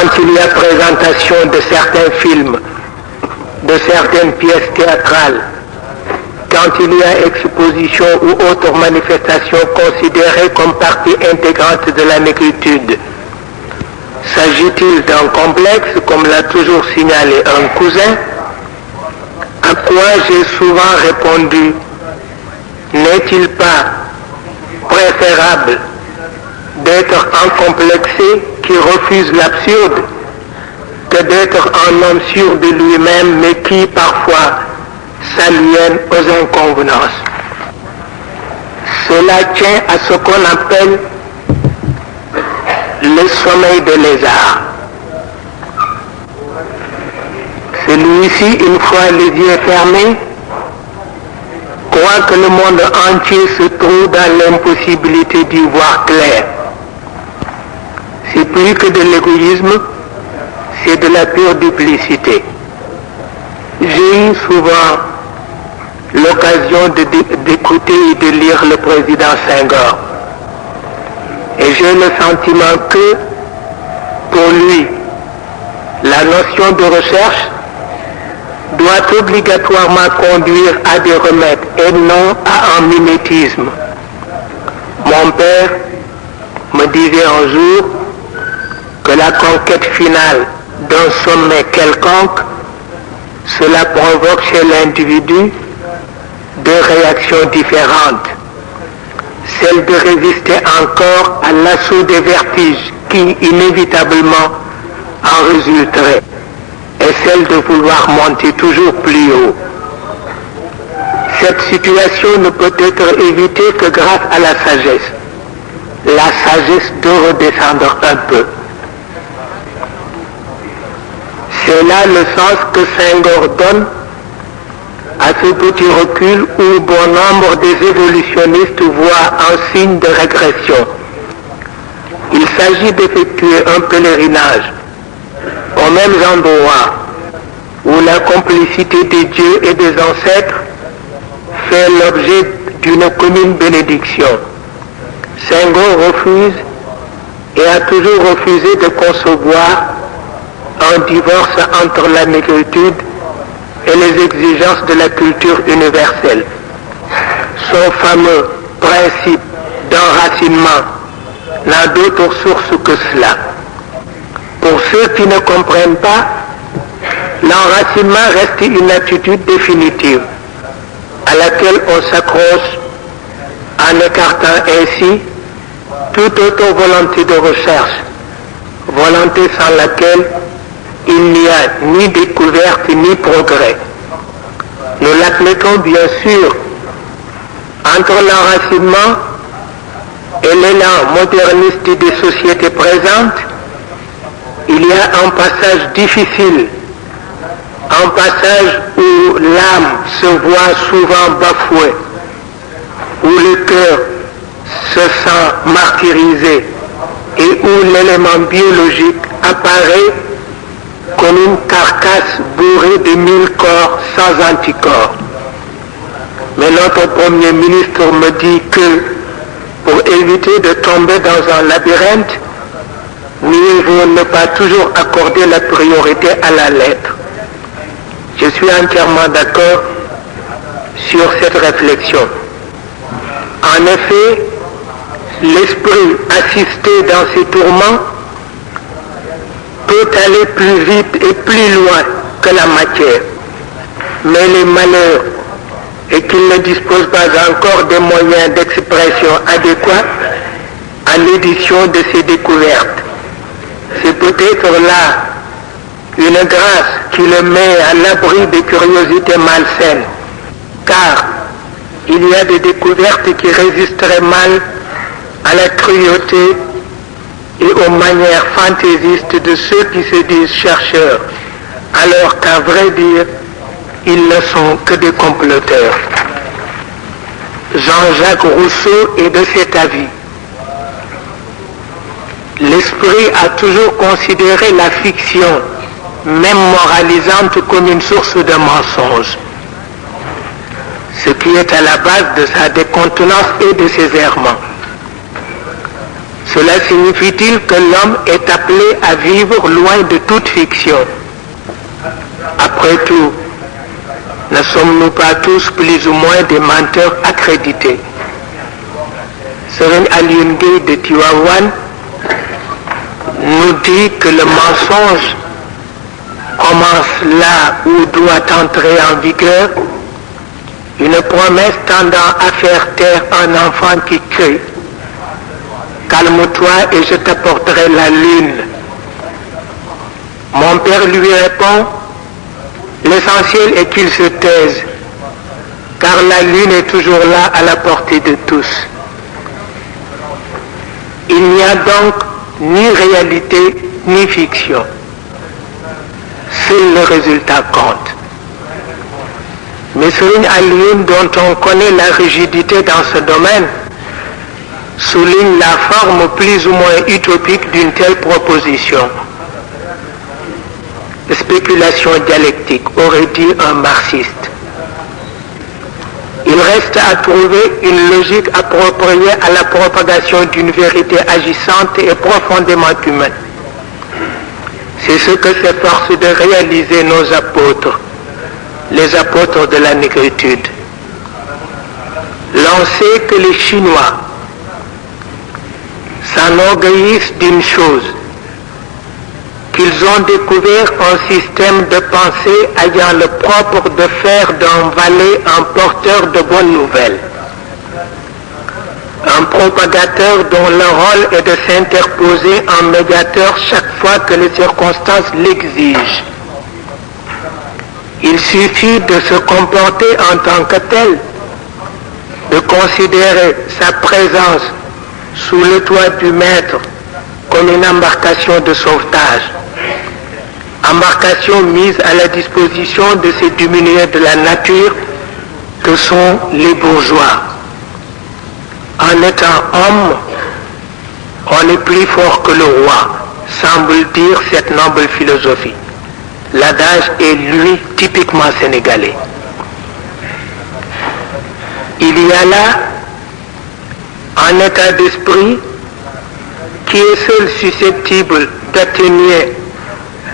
quand il y a présentation de certains films, de certaines pièces théâtrales, quand il y a exposition ou autre manifestation considérée comme partie intégrante de la négritude. S'agit-il d'un complexe, comme l'a toujours signalé un cousin? À quoi j'ai souvent répondu, n'est-il pas préférable d'être un complexé qui refuse l'absurde que d'être un homme sûr de lui-même mais qui parfois s'aliène aux inconvenances? Cela tient à ce qu'on appelle le sommeil de lézard. Celui-ci, une fois les yeux fermés, croit que le monde entier se trouve dans l'impossibilité d'y voir clair. C'est plus que de l'égoïsme, c'est de la pure duplicité. J'ai eu souvent l'occasion d'écouter et de lire le président Senghor. Et j'ai le sentiment que, pour lui, la notion de recherche doit obligatoirement conduire à des remèdes et non à un mimétisme. Mon père me disait un jour que la conquête finale d'un sommet quelconque, cela provoque chez l'individu deux réactions différentes. Celle de résister encore à l'assaut des vertiges qui inévitablement en résulterait, et celle de vouloir monter toujours plus haut. Cette situation ne peut être évitée que grâce à la sagesse de redescendre un peu. C'est là le sens que Senghor donne à ce petit recul où bon nombre des évolutionnistes voient un signe de régression. Il s'agit d'effectuer un pèlerinage aux mêmes endroits où la complicité des dieux et des ancêtres fait l'objet d'une commune bénédiction. Senghor refuse et a toujours refusé de concevoir un divorce entre la négritude et les exigences de la culture universelle. Son fameux principe d'enracinement n'a d'autre source que cela. Pour ceux qui ne comprennent pas, l'enracinement reste une attitude définitive à laquelle on s'accroche en écartant ainsi toute autre volonté de recherche, volonté sans laquelle il n'y a ni découverte ni progrès. Nous l'admettons bien sûr. Entre l'enracinement et l'élan moderniste des sociétés présentes, il y a un passage difficile, un passage où l'âme se voit souvent bafouée, où le cœur se sent martyrisé et où l'élément biologique apparaît comme une carcasse bourrée de 1000 corps sans anticorps. Mais notre Premier ministre me dit que pour éviter de tomber dans un labyrinthe, mieux vaut ne pas toujours accorder la priorité à la lettre. Je suis entièrement d'accord sur cette réflexion. En effet, l'esprit assisté dans ces tourments peut aller plus vite et plus loin que la matière. Mais les malheurs et qu'il ne dispose pas encore des moyens d'expression adéquats à l'édition de ces découvertes. C'est peut-être là une grâce qui le met à l'abri des curiosités malsaines, car il y a des découvertes qui résisteraient mal à la cruauté et aux manières fantaisistes de ceux qui se disent chercheurs, alors qu'à vrai dire, ils ne sont que des comploteurs. Jean-Jacques Rousseau est de cet avis. L'esprit a toujours considéré la fiction, même moralisante, comme une source de mensonges, ce qui est à la base de sa décontenance et de ses errements. Cela signifie-t-il que l'homme est appelé à vivre loin de toute fiction? Après tout, ne sommes-nous pas tous plus ou moins des menteurs accrédités? Serigne Alioune Gueye de Tivaouane nous dit que le mensonge commence là où doit entrer en vigueur une promesse tendant à faire taire un enfant qui crie « Calme-toi et je t'apporterai la lune ». Mon père lui répond « L'essentiel est qu'il se taise, car la lune est toujours là à la portée de tous ». Il n'y a donc ni réalité ni fiction. Seul le résultat compte. Mais Serigne Alioune, dont on connaît la rigidité dans ce domaine, souligne la forme plus ou moins utopique d'une telle proposition. Spéculation dialectique, aurait dit un marxiste. Il reste à trouver une logique appropriée à la propagation d'une vérité agissante et profondément humaine. C'est ce que s'efforcent de réaliser nos apôtres, les apôtres de la négritude. L'on sait que les Chinois s'enorgueillissent d'une chose, qu'ils ont découvert un système de pensée ayant le propre de faire d'un valet un porteur de bonnes nouvelles, un propagateur dont le rôle est de s'interposer en médiateur chaque fois que les circonstances l'exigent. Il suffit de se comporter en tant que tel, de considérer sa présence sous le toit du maître comme une embarcation de sauvetage, embarcation mise à la disposition de ces diminués de la nature que sont les bourgeois. En étant homme, on est plus fort que le roi, semble dire cette noble philosophie. L'adage est, lui, typiquement sénégalais. Il y a là un état d'esprit qui est seul susceptible d'atténuer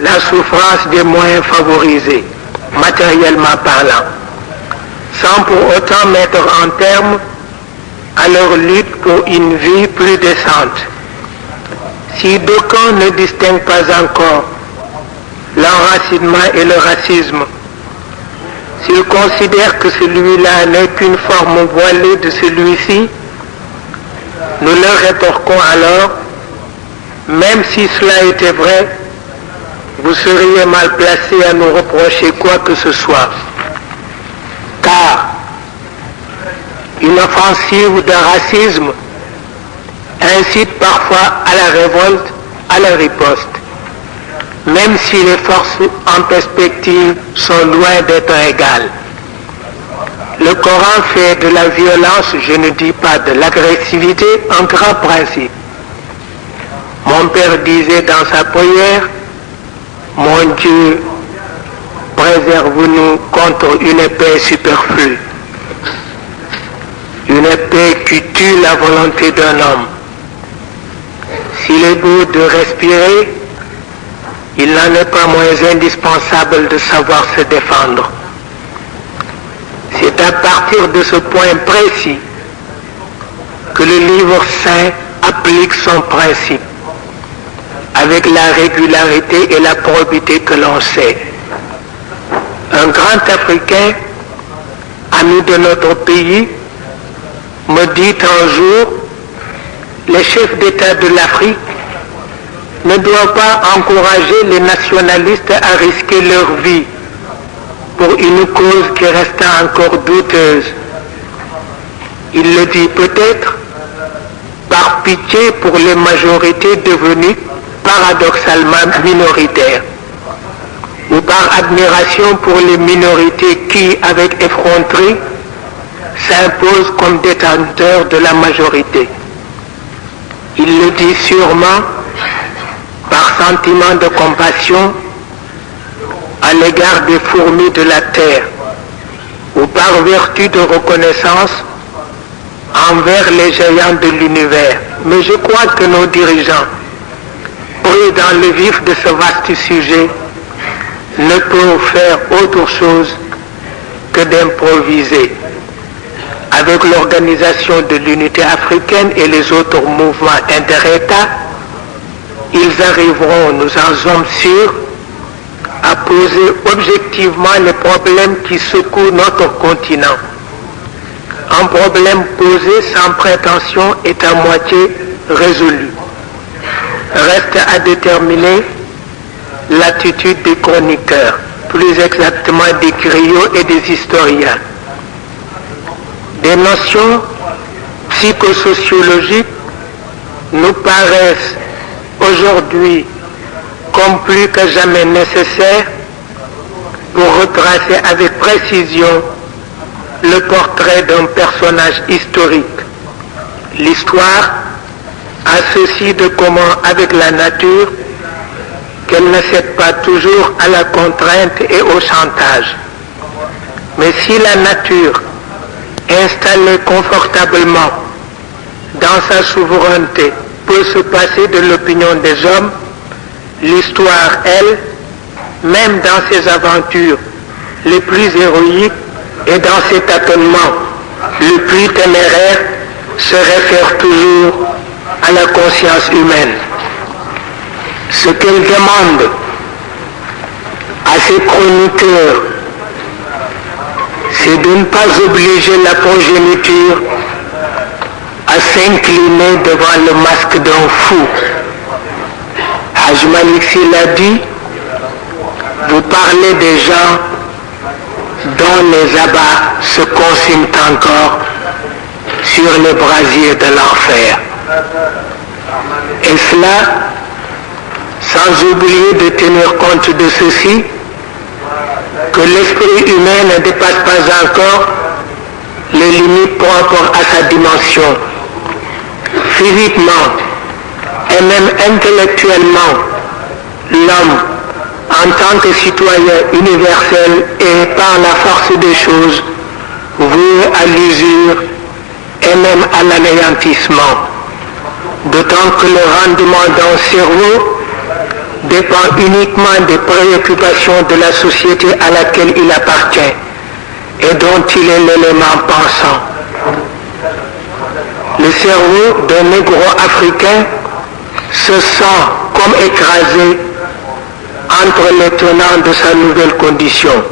la souffrance des moins favorisés, matériellement parlant, sans pour autant mettre en terme à leur lutte pour une vie plus décente. Si d'aucuns ne distinguent pas encore l'enracinement et le racisme, s'ils considèrent que celui-là n'est qu'une forme voilée de celui-ci, nous leur rétorquons alors, même si cela était vrai, vous seriez mal placé à nous reprocher quoi que ce soit. Car une offensive de racisme incite parfois à la révolte, à la riposte, même si les forces en perspective sont loin d'être égales. Le Coran fait de la violence, je ne dis pas de l'agressivité, un grand principe. Mon père disait dans sa prière, « Mon Dieu, préserve-nous contre une épée superflue, une épée qui tue la volonté d'un homme. S'il est beau de respirer, il n'en est pas moins indispensable de savoir se défendre. » C'est à partir de ce point précis que le livre saint applique son principe, avec la régularité et la probité que l'on sait. Un grand Africain, ami de notre pays, me dit un jour, les chefs d'État de l'Afrique ne doivent pas encourager les nationalistes à risquer leur vie pour une cause qui reste encore douteuse. Il le dit peut-être par pitié pour les majorités devenues paradoxalement minoritaires, ou par admiration pour les minorités qui, avec effronterie, s'imposent comme détenteurs de la majorité. Il le dit sûrement par sentiment de compassion à l'égard des fourmis de la terre, ou par vertu de reconnaissance envers les géants de l'univers, Mais je crois que nos dirigeants, pris dans le vif de ce vaste sujet, ne peuvent faire autre chose que d'improviser. Avec l'Organisation de l'Unité africaine et les autres mouvements inter-États, ils arriveront, nous en sommes sûrs, à poser objectivement les problèmes qui secouent notre continent. Un problème posé sans prétention est à moitié résolu. Reste à déterminer l'attitude des chroniqueurs, plus exactement des griots et des historiens. Des notions psychosociologiques nous paraissent aujourd'hui comme plus que jamais nécessaires pour retracer avec précision le portrait d'un personnage historique. L'histoire a ceci de commun avec la nature qu'elle ne cède pas toujours à la contrainte et au chantage. Mais si la nature, installée confortablement dans sa souveraineté, peut se passer de l'opinion des hommes, l'histoire, elle, même dans ses aventures les plus héroïques et dans ses tâtonnements les plus téméraires, se réfère toujours à la conscience humaine. Ce qu'elle demande à ses chroniqueurs, c'est de ne pas obliger la progéniture à s'incliner devant le masque d'un fou. Haj Malik Sy l'a dit, vous parlez des gens dont les abats se consument encore sur les brasiers de l'enfer. Et cela, sans oublier de tenir compte de ceci, que l'esprit humain ne dépasse pas encore les limites par rapport à sa dimension. Physiquement et même intellectuellement, l'homme, en tant que citoyen universel et par la force des choses, voué à l'usure et même à l'anéantissement. D'autant que le rendement d'un cerveau dépend uniquement des préoccupations de la société à laquelle il appartient et dont il est l'élément pensant. Le cerveau d'un négro-africain se sent comme écrasé entre les tenants de sa nouvelle condition.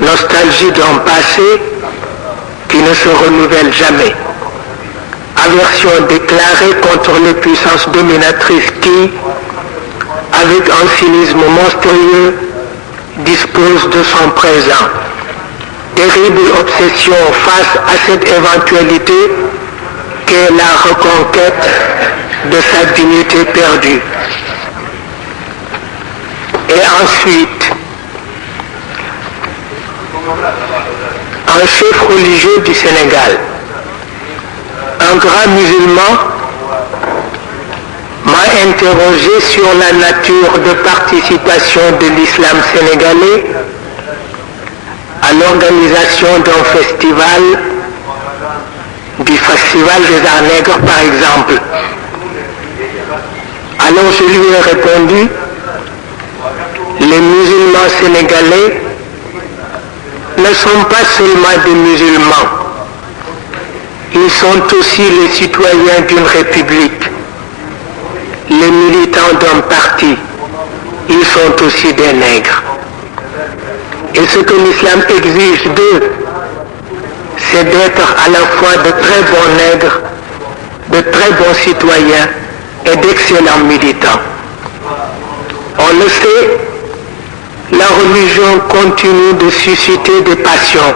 Nostalgie d'un passé qui ne se renouvelle jamais. Aversion déclarée contre les puissances dominatrices qui, avec un cynisme monstrueux, disposent de son présent. Terrible obsession face à cette éventualité qu'est la reconquête de sa dignité perdue. Et ensuite, un chef religieux du Sénégal, un grand musulman, m'a interrogé sur la nature de participation de l'islam sénégalais à l'organisation d'un festival, du Festival des Arts Nègres par exemple. Alors je lui ai répondu, les musulmans sénégalais ne sont pas seulement des musulmans, ils sont aussi les citoyens d'une république, les militants d'un parti, ils sont aussi des nègres. Et ce que l'islam exige d'eux, c'est d'être à la fois de très bons nègres, de très bons citoyens et d'excellents militants. On le sait, la religion continue de susciter des passions.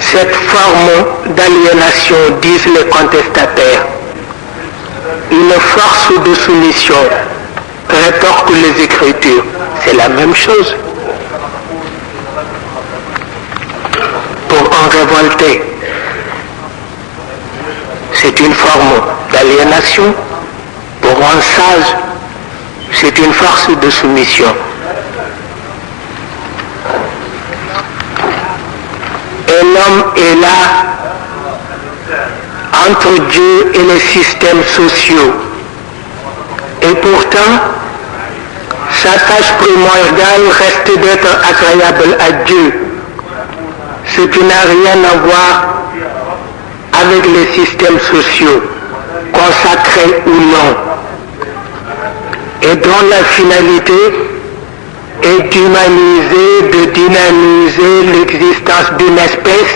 Cette forme d'aliénation, disent les contestataires, une force de soumission, rétorquent les Écritures. C'est la même chose. Pour un révolté, c'est une forme d'aliénation. Pour un sage, c'est une force de soumission. Et l'homme est là, entre Dieu et les systèmes sociaux. Et pourtant, sa tâche primordiale reste d'être agréable à Dieu, ce qui n'a rien à voir avec les systèmes sociaux, consacrés ou non, et dont la finalité est d'humaniser, de dynamiser l'existence d'une espèce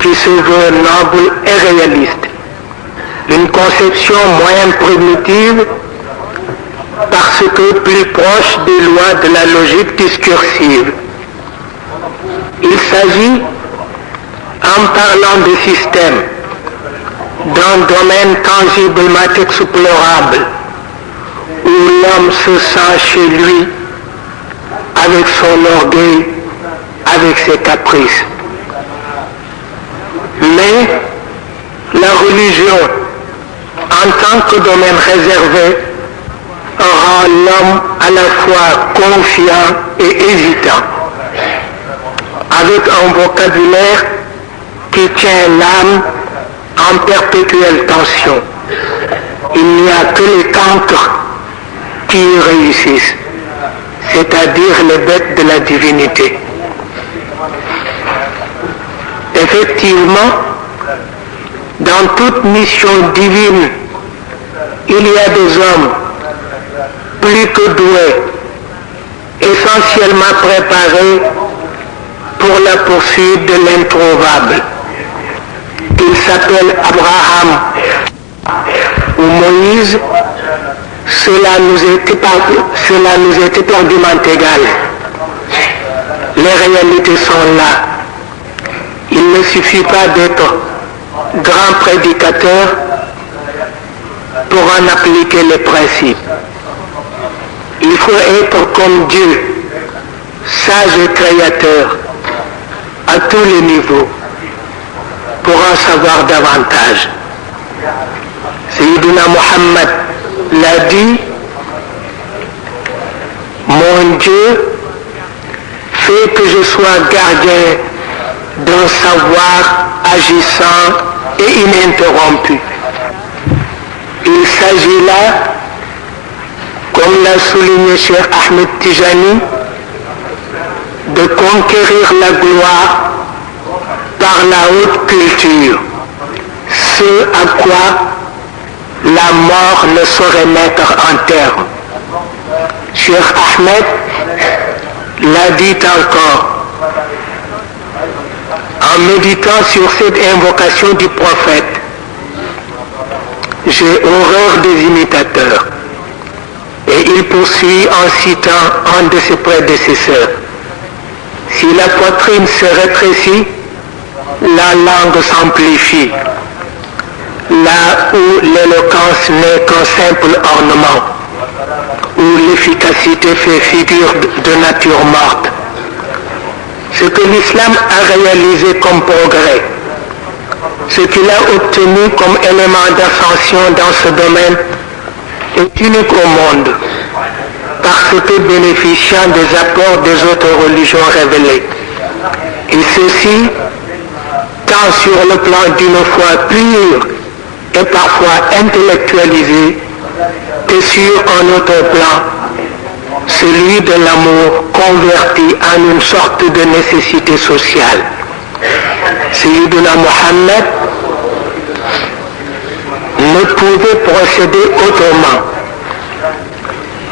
qui se veut noble et réaliste. Une conception moins primitive parce que plus proche des lois de la logique discursive. Il s'agit, en parlant de système, d'un domaine tangiblement explorable où l'homme se sent chez lui avec son orgueil, avec ses caprices. Mais la religion, en tant que domaine réservé, rend l'homme à la fois confiant et hésitant, avec un vocabulaire qui tient l'âme en perpétuelle tension. Il n'y a que les cancres qui y réussissent, c'est-à-dire les bêtes de la divinité. Effectivement, dans toute mission divine, il y a des hommes plus que doués, essentiellement préparés pour la poursuite de l'introuvable. Qu'ils s'appellent Abraham ou Moïse, cela nous est éperdument égal. Les réalités sont là. Il ne suffit pas d'être grand prédicateur pour en appliquer les principes. Il faut être comme Dieu, sage et créateur, à tous les niveaux, pour en savoir davantage. Sayyidina Muhammad l'a dit, mon Dieu fait que je sois gardien d'un savoir agissant et ininterrompu. Il s'agit là, comme l'a souligné Cheikh Ahmed Tijani, de conquérir la gloire par la haute culture, ce à quoi la mort ne saurait mettre en terme. Cheikh Ahmed l'a dit encore, en méditant sur cette invocation du prophète, j'ai horreur des imitateurs. Et il poursuit en citant un de ses prédécesseurs. Si la poitrine se rétrécit, la langue s'amplifie. Là où l'éloquence n'est qu'un simple ornement, où l'efficacité fait figure de nature morte. Ce que l'islam a réalisé comme progrès, ce qu'il a obtenu comme élément d'ascension dans ce domaine est unique au monde, parce que bénéficiant des apports des autres religions révélées. Et ceci, tant sur le plan d'une foi pure et parfois intellectualisée, que sur un autre plan, celui de l'amour converti en une sorte de nécessité sociale. Sayyidina Muhammad ne pouvait procéder autrement.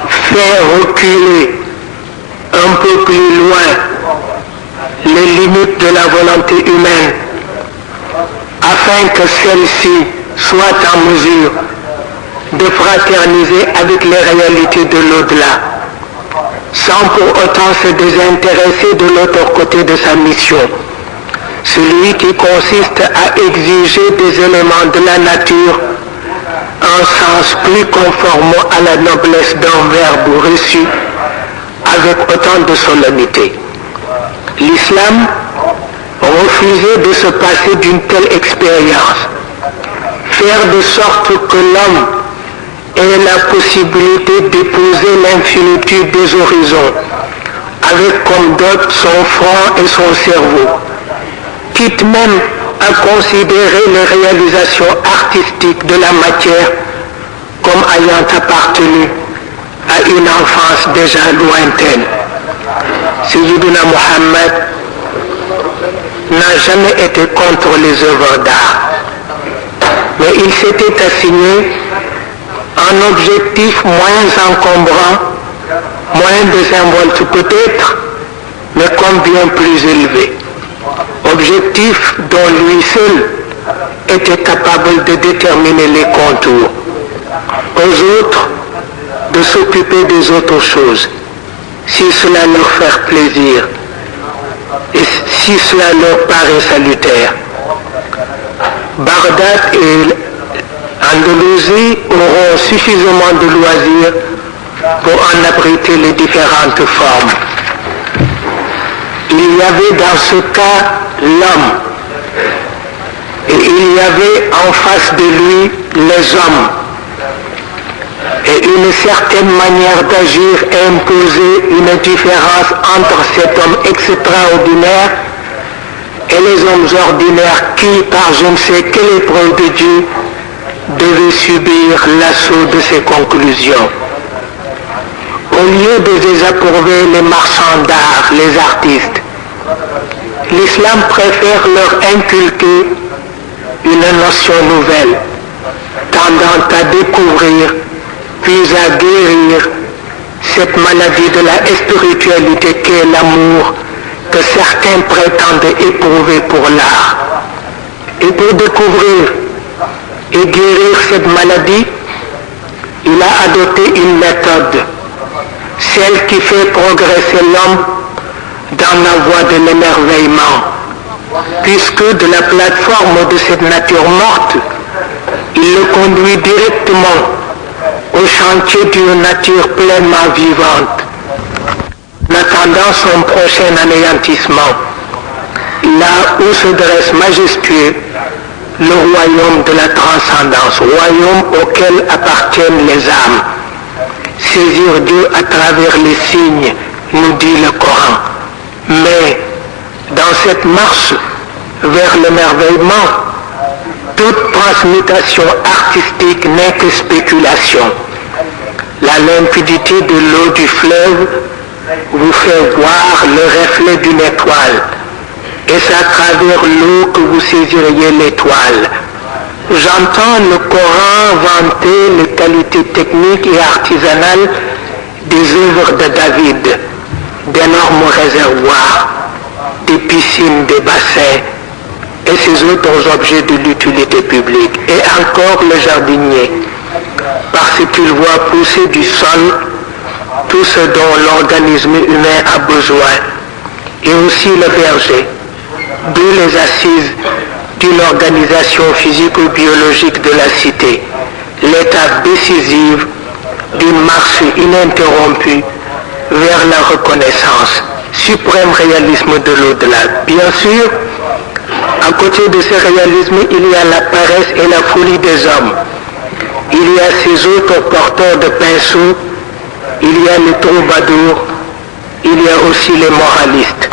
Faire reculer un peu plus loin les limites de la volonté humaine afin que celle-ci soit en mesure de fraterniser avec les réalités de l'au-delà, sans pour autant se désintéresser de l'autre côté de sa mission, celui qui consiste à exiger des éléments de la nature un sens plus conforme à la noblesse d'un verbe reçu avec autant de solennité. L'islam refusait de se passer d'une telle expérience, faire de sorte que l'homme ait la possibilité d'épouser l'infinitude des horizons, avec comme dot son front et son cerveau, quitte même à considérer les réalisations artistiques de la matière comme ayant appartenu à une enfance déjà lointaine. Sayyidina Mohammed n'a jamais été contre les œuvres d'art, mais il s'était assigné un objectif moins encombrant, moins désinvolte peut-être, mais combien plus élevé. Objectif dont lui seul était capable de déterminer les contours. Aux autres de s'occuper des autres choses, si cela leur fait plaisir et si cela leur paraît salutaire. Bagdad et Andalousie auront suffisamment de loisirs pour en abriter les différentes formes. Il y avait dans ce cas l'homme et il y avait en face de lui les hommes. Et une certaine manière d'agir imposait une différence entre cet homme extraordinaire et les hommes ordinaires qui, par je ne sais quelle épreuve de Dieu, devaient subir l'assaut de ses conclusions. Au lieu de désapprouver les marchands d'art, les artistes, l'islam préfère leur inculquer une notion nouvelle, tendant à découvrir puis à guérir cette maladie de la spiritualité qu'est l'amour que certains prétendent éprouver pour l'art. Et pour découvrir et guérir cette maladie, il a adopté une méthode, celle qui fait progresser l'homme dans la voie de l'émerveillement, puisque de la plateforme de cette nature morte, il le conduit directement au chantier d'une nature pleinement vivante, en attendant son prochain anéantissement, là où se dresse majestueux le royaume de la transcendance, royaume auquel appartiennent les âmes. Saisir Dieu à travers les signes, nous dit le Coran. Mais dans cette marche vers l'émerveillement, toute transmutation artistique n'est que spéculation. La limpidité de l'eau du fleuve vous fait voir le reflet d'une étoile, et c'est à travers l'eau que vous saisiriez l'étoile. J'entends le Coran vanter les qualités techniques et artisanales des œuvres de David, d'énormes réservoirs, des piscines, des bassins, et ces autres objets de l'utilité publique, et encore le jardinier, parce qu'il voit pousser du sol tout ce dont l'organisme humain a besoin, et aussi le berger, d'où les assises d'une organisation physico-biologique de la cité, l'étape décisive d'une marche ininterrompue vers la reconnaissance, suprême réalisme de l'au-delà. Bien sûr, à côté de ce réalisme, il y a la paresse et la folie des hommes. Il y a ces autres porteurs de pinceaux, il y a les troubadours, il y a aussi les moralistes.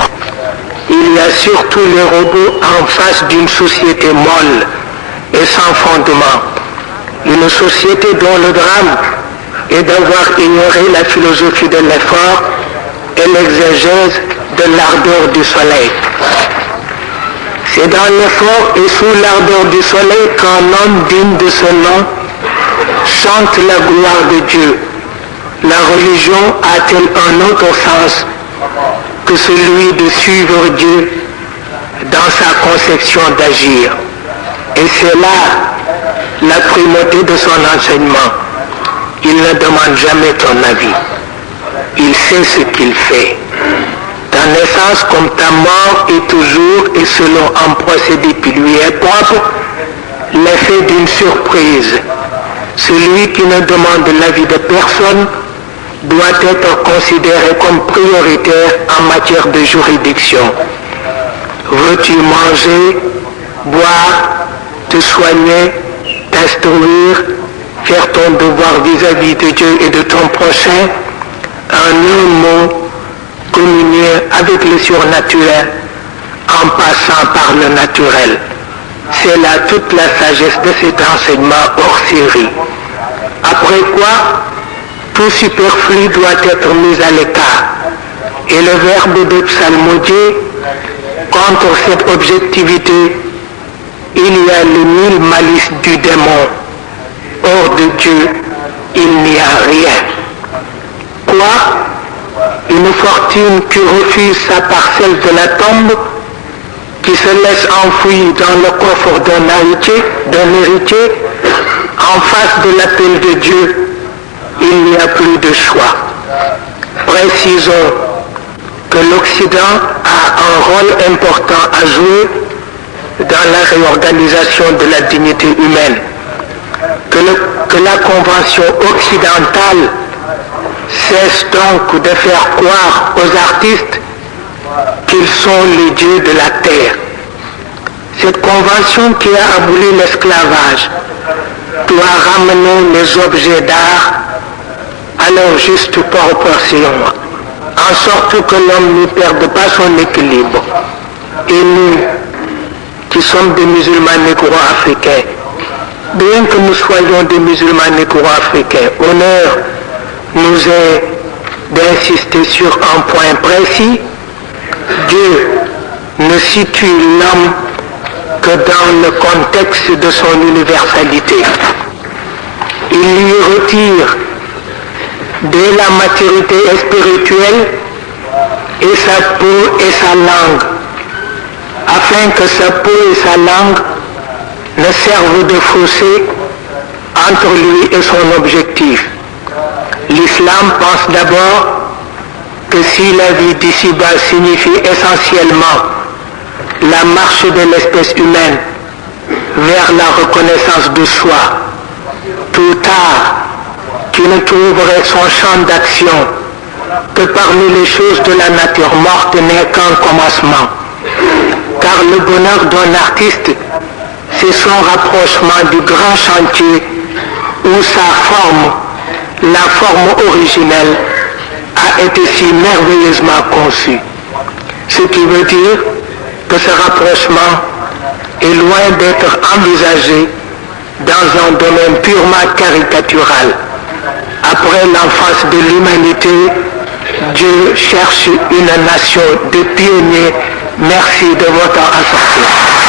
Il y a surtout les robots en face d'une société molle et sans fondement. Une société dont le drame est d'avoir ignoré la philosophie de l'effort et l'exégèse de l'ardeur du soleil. C'est dans l'effort et sous l'ardeur du soleil qu'un homme digne de ce nom chante la gloire de Dieu. La religion a-t-elle un autre sens que celui de suivre Dieu dans sa conception d'agir? Et c'est là la primauté de son enseignement. Il ne demande jamais ton avis. Il sait ce qu'il fait. Ta naissance comme ta mort est toujours et selon un procédé qui lui est propre, l'effet d'une surprise. Celui qui ne demande l'avis de personne doit être considéré comme prioritaire en matière de juridiction. Veux-tu manger, boire, te soigner, t'instruire, faire ton devoir vis-à-vis de Dieu et de ton prochain, en un mot, communier avec le surnaturel en passant par le naturel. C'est là toute la sagesse de cet enseignement hors série. Après quoi, tout superflu doit être mis à l'écart. Et le verbe de psalmodier, contre cette objectivité, il y a les mille malices du démon. Hors de Dieu, il n'y a rien. Quoi? Une fortune qui refuse sa parcelle de la tombe, qui se laisse enfouir dans le coffre d'un héritier, en face de l'appel de Dieu, il n'y a plus de choix. Précisons que l'Occident a un rôle important à jouer dans la réorganisation de la dignité humaine. Que la Convention occidentale cesse donc de faire croire aux artistes qu'ils sont les dieux de la terre. Cette convention qui a aboli l'esclavage doit ramener les objets d'art à leur juste proportion, en sorte que l'homme ne perde pas son équilibre. Et nous, qui sommes des musulmans négro-africains, bien que nous soyons des musulmans négro-africains, honneur nous est d'insister sur un point précis. Dieu ne situe l'homme que dans le contexte de son universalité. Il lui retire dès la maturité spirituelle et sa peau et sa langue, afin que sa peau et sa langue ne servent de fossé entre lui et son objectif. L'islam pense d'abord que si la vie d'ici-bas signifie essentiellement la marche de l'espèce humaine vers la reconnaissance de soi, tout tard, qui ne trouverait son champ d'action que parmi les choses de la nature morte n'est qu'un commencement. Car le bonheur d'un artiste, c'est son rapprochement du grand chantier où sa forme, la forme originelle, a été si merveilleusement conçue. Ce qui veut dire que ce rapprochement est loin d'être envisagé dans un domaine purement caricatural. Après l'enfance de l'humanité, Dieu cherche une nation de pionniers. Merci de votre attention.